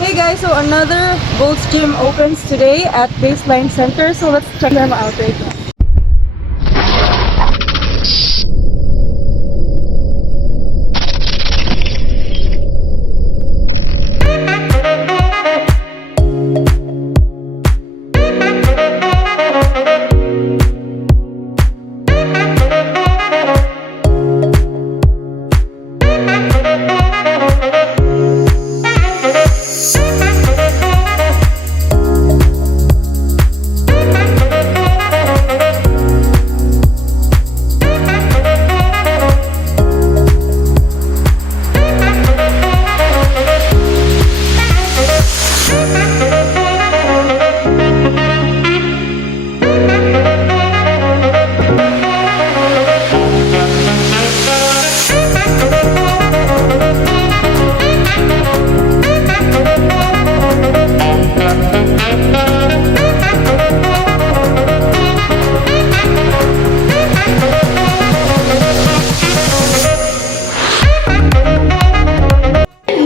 Hey guys, so another Gold's Gym opens today at Baseline Center, so let's check them out right now.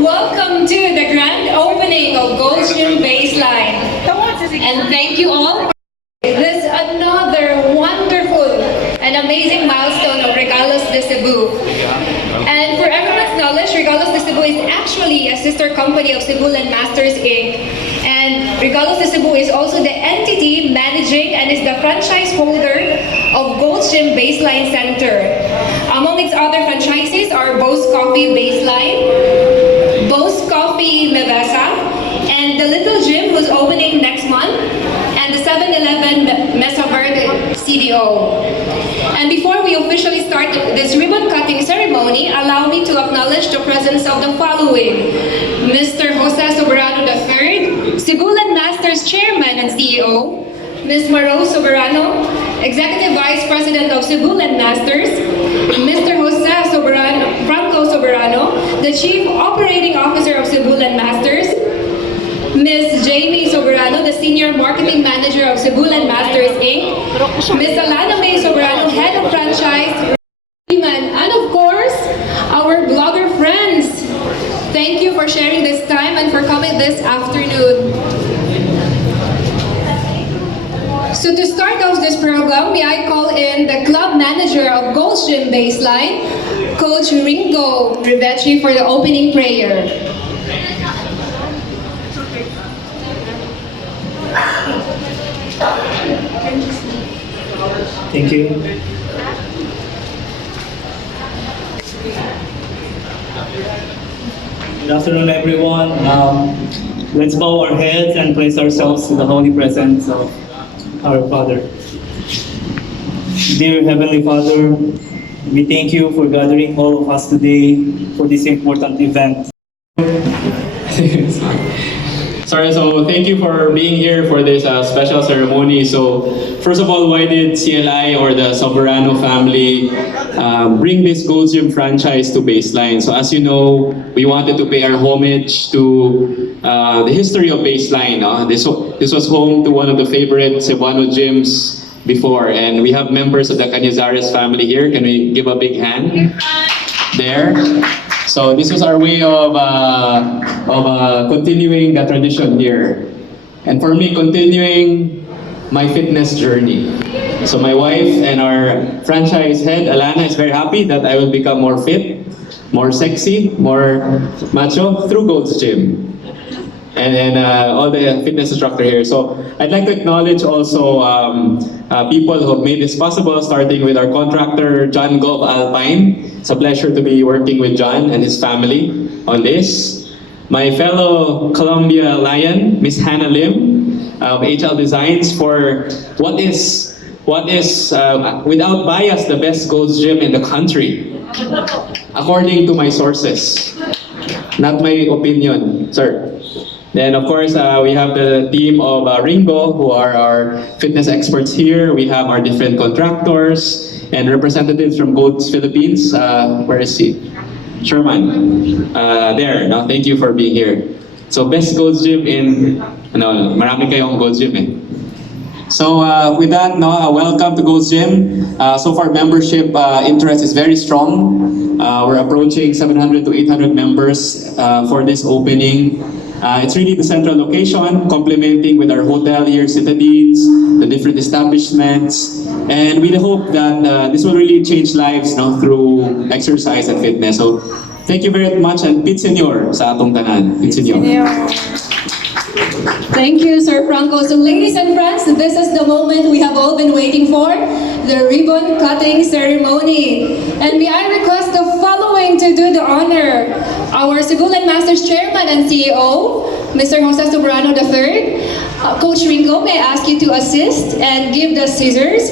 Welcome to the grand opening of Gold's Gym Baseline. And thank you all. This is another wonderful and amazing milestone of Regalos de Cebu. And for everyone's knowledge, Regalos de Cebu is actually a sister company of Cebu and Masters Inc. And Regalos de Cebu is also the entity managing and is the franchise holder of Gold's Gym Baseline Center. Among its other franchises are Bose Coffee Baseline, Bose Coffee Mebesa, and the Little Gym who's opening next month, and the 7-Eleven Mesa Verde CDO. And before we officially start this ribbon cutting ceremony, allow me to acknowledge the presence of the following: Mr. Jose Soberano III, Cebu and Masters Chairman and CEO, Ms. Maro Soberano, Executive Vice President of Cebu and Masters, Mr. Jose Soberano, Franco Soberano, the Chief Operating Officer of Cebu and Masters, Ms. Jamie Soberano, the Senior Marketing Manager of Cebu and Masters Inc., Ms. Alana May Soberano, Head of Franchise, and of course, our blogger friends. Thank you for sharing this time and for coming this afternoon. So to start off this program, may I call in the club manager of Gold's Gym Baseline, Coach Ringo Rivechi, for the opening prayer. Thank you. Good afternoon, everyone. Let's bow our heads and place ourselves to the holy presence of our Father. Dear Heavenly Father, we thank you for gathering all of us today for this important event. Sorry, so thank you for being here for this special ceremony. So, first of all, why did CLI or the Soberano family bring this Gold's Gym franchise to Baseline? So, as you know, we wanted to pay our homage to the history of Baseline. This was home to one of the favorite Cebuano gyms before, and we have members of the Cañizares family here. Can we give a big hand? There. So this was our way of continuing the tradition here. And for me, continuing my fitness journey. So my wife and our franchise head, Alana, is very happy that I will become more fit, more sexy, more macho through Gold's Gym. And then all the fitness instructor here. So I'd like to acknowledge also people who have made this possible, starting with our contractor, John Gov Alpine. It's a pleasure to be working with John and his family on this. My fellow Columbia Lion, Miss Hannah Lim of HL Designs, for what is without bias, the best Gold's Gym in the country, according to my sources, not my opinion, sir. Then, of course, we have the team of Ringo, who are our fitness experts here. We have our different contractors and representatives from Gold's Philippines. Where is he? Sherman. There. No, thank you for being here. So, best Gold's Gym in... marami kayong Gold's Gym eh. So with that, welcome to Gold's Gym. So far, membership interest is very strong. We're approaching 700 to 800 members for this opening. It's really the central location, complementing with our hotel here, Citadines, the different establishments. And we hope that this will really change lives, no, through exercise and fitness. So thank you very much, and Pit Senyor sa atong tanan. Pit Senyor. Thank you, Sir Franco. So ladies and friends, this is the moment we have all been waiting for, the ribbon cutting ceremony. And may I request the following to do the honor. Our Cebu Land Masters Chairman and CEO, Mr. Jose Soberano III. Coach Ringo, may I ask you to assist and give the scissors.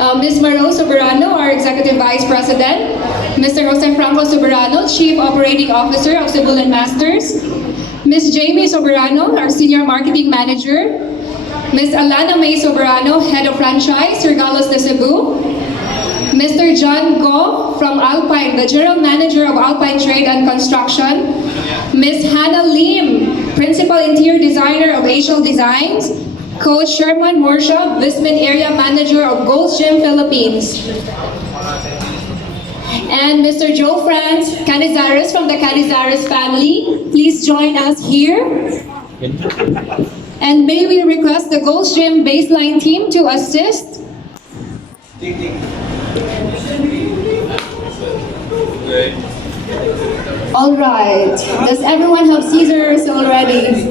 Ms. Maro Soberano, our Executive Vice President. Mr. Jose Franco Soberano, Chief Operating Officer of Cebu Land Masters. Ms. Jamie Soberano, our Senior Marketing Manager. Ms. Alana May Soberano, Head of Franchise, Regalos de Cebu. Mr. John Go from Alpine, the General Manager of Alpine Trade and Construction. Ms. Hannah Lim, Principal Interior Designer of Asial Designs. Coach Sherman Morsha, Visman Area Manager of Gold's Gym Philippines. And Mr. Joe Franz Canizares from the Canizares family, please join us here. And may we request the Gold's Gym baseline team to assist. All right. Does everyone have scissors already?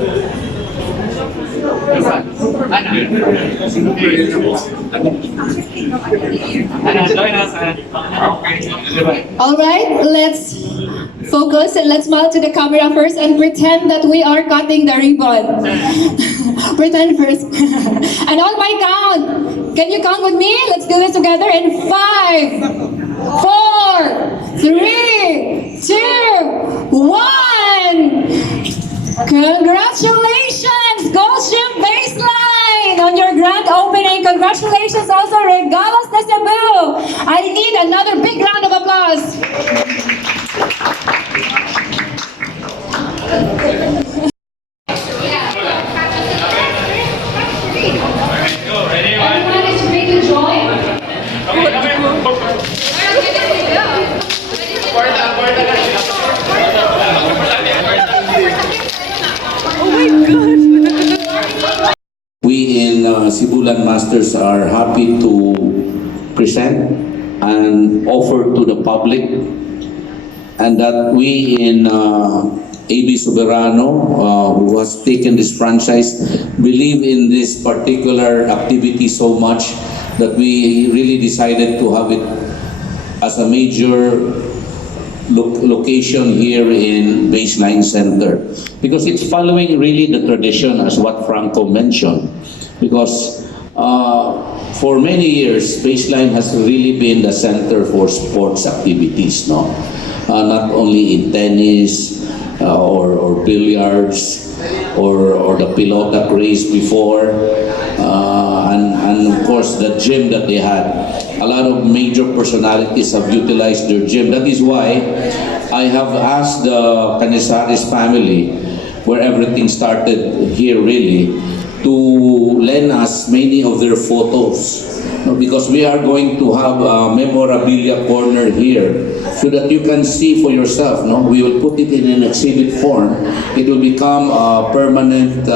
All right, let's focus and let's smile to the camera first and pretend that we are cutting the ribbon. Pretend first. And on my count, can you count with me? Let's do this together in 5, 4, 3, 2, 1. Congratulations, Gold's Gym Baseline, on your grand opening. Congratulations also, Regalos de Cebu. I need another big round of applause. Everyone is free to join. We in Cebu Land Masters are happy to present and offer to the public, and that we in AB Soberano, who has taken this franchise, believe in this particular activity so much that we really decided to have it as a major location here in Baseline Center, because it's following really the tradition as what Franco mentioned, because for many years Baseline has really been the center for sports activities, no? Not only in tennis or billiards or the pelota craze before, and of course the gym that they had. A lot of major personalities have utilized their gym. That is why I have asked the Canizares family, where everything started here really, to lend us many of their photos. Because we are going to have a memorabilia corner here, so that you can see for yourself. No? We will put it in an exhibit form. It will become a permanent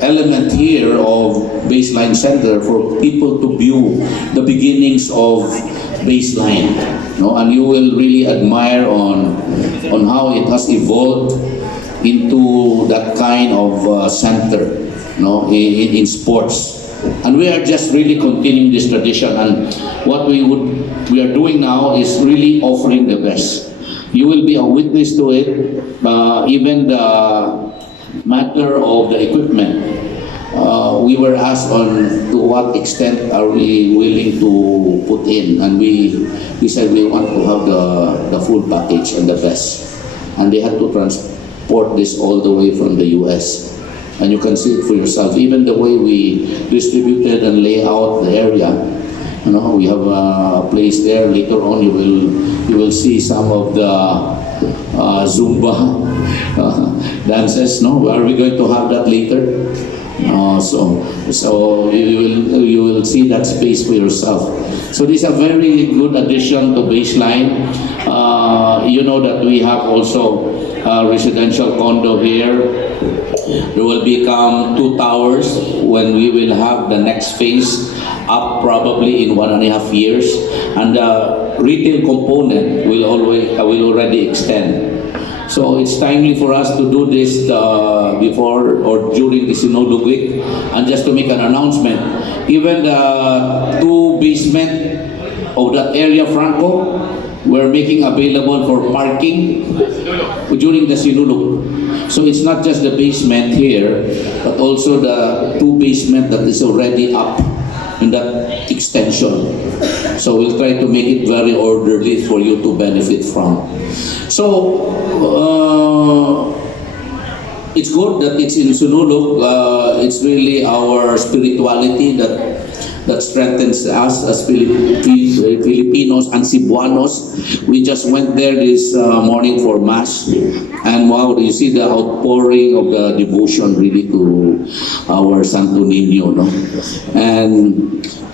element here of Baseline Center for people to view the beginnings of Baseline. No? And you will really admire on how it has evolved into that kind of center, no? in sports. And we are just really continuing this tradition, and what we are doing now is really offering the best. You will be a witness to it, even the matter of the equipment. We were asked on to what extent are we willing to put in, and we said we want to have the full package and the best. And they had to transport this all the way from the US. And you can see it for yourself. Even the way we distributed and lay out the area. You know, we have a place there. Later on, you will see some of the Zumba dances. No, are we going to have that later? So you will see that space for yourself. So this is a very good addition to Baseline. You know that we have also residential condo here. There will become 2 towers when we will have the next phase up probably in 1.5 years, and the retail component will already extend. So it's timely for us to do this before or during the Sinulog week. And just to make an announcement, even the 2 basement of that area, Franco, we're making available for parking during the Sinulog. So it's not just the basement here, but also the 2 basement that is already up in that extension. So we'll try to make it very orderly for you to benefit from. So it's good that it's in Sinulog. It's really our spirituality that strengthens us as Filipinos and Cebuanos. We just went there this morning for Mass, and wow, you see the outpouring of the devotion really to our Santo Niño, no?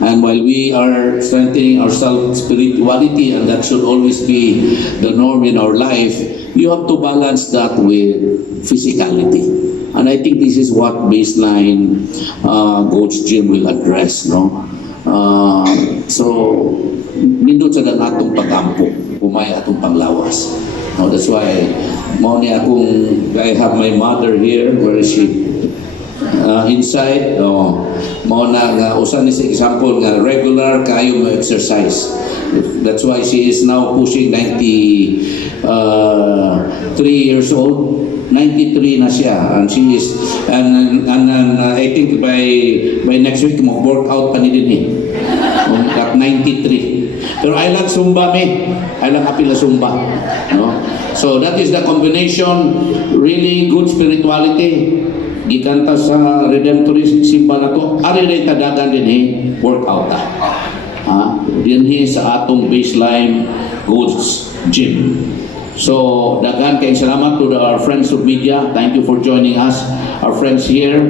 And while we are strengthening our spirituality, and that should always be the norm in our life, you have to balance that with physicality. And I think this is what Baseline Gold's Gym will address, no? So, nindot sa dan atong pagampo, umay atong panglawas. No, that's why, I have my mother here. Where is she? Inside. Usan is example nga regular kayo mo exercise. That's why she is now pushing 93 years old. 93 na siya, and she is and I think by next week mo workout pa ni din at 93. Pero I like Zumba, I like apila Zumba, no? So that is the combination, really good spirituality. Gikanta sa Redemptorist simba na to, ari rin tadagan din workout din sa atong Baseline Gold's Gym. So, daghan kayong salamat to our friends of media. Thank you for joining us. Our friends here,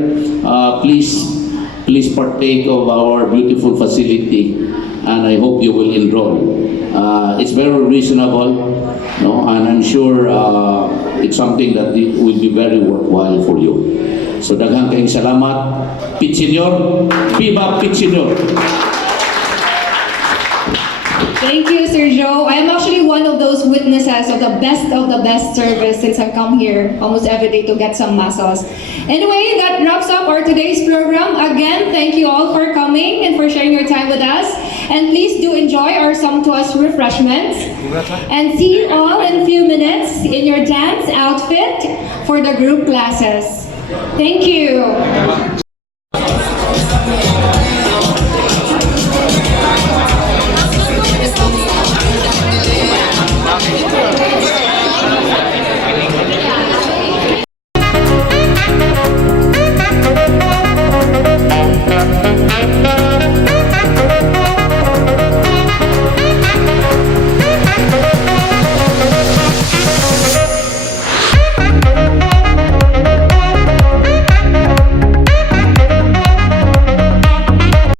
please partake of our beautiful facility, and I hope you will enroll. It's very reasonable, no? And I'm sure it's something that will be very worthwhile for you. So, daghan kayong salamat. Pit Senior, Viva Pit Senior! Thank you, Sir Joe. I am actually one of those witnesses of the best service since I've come here almost every day to get some muscles. Anyway, that wraps up our today's program. Again, thank you all for coming and for sharing your time with us. And please do enjoy our sumptuous refreshments. And see you all in a few minutes in your dance outfit for the group classes. Thank you.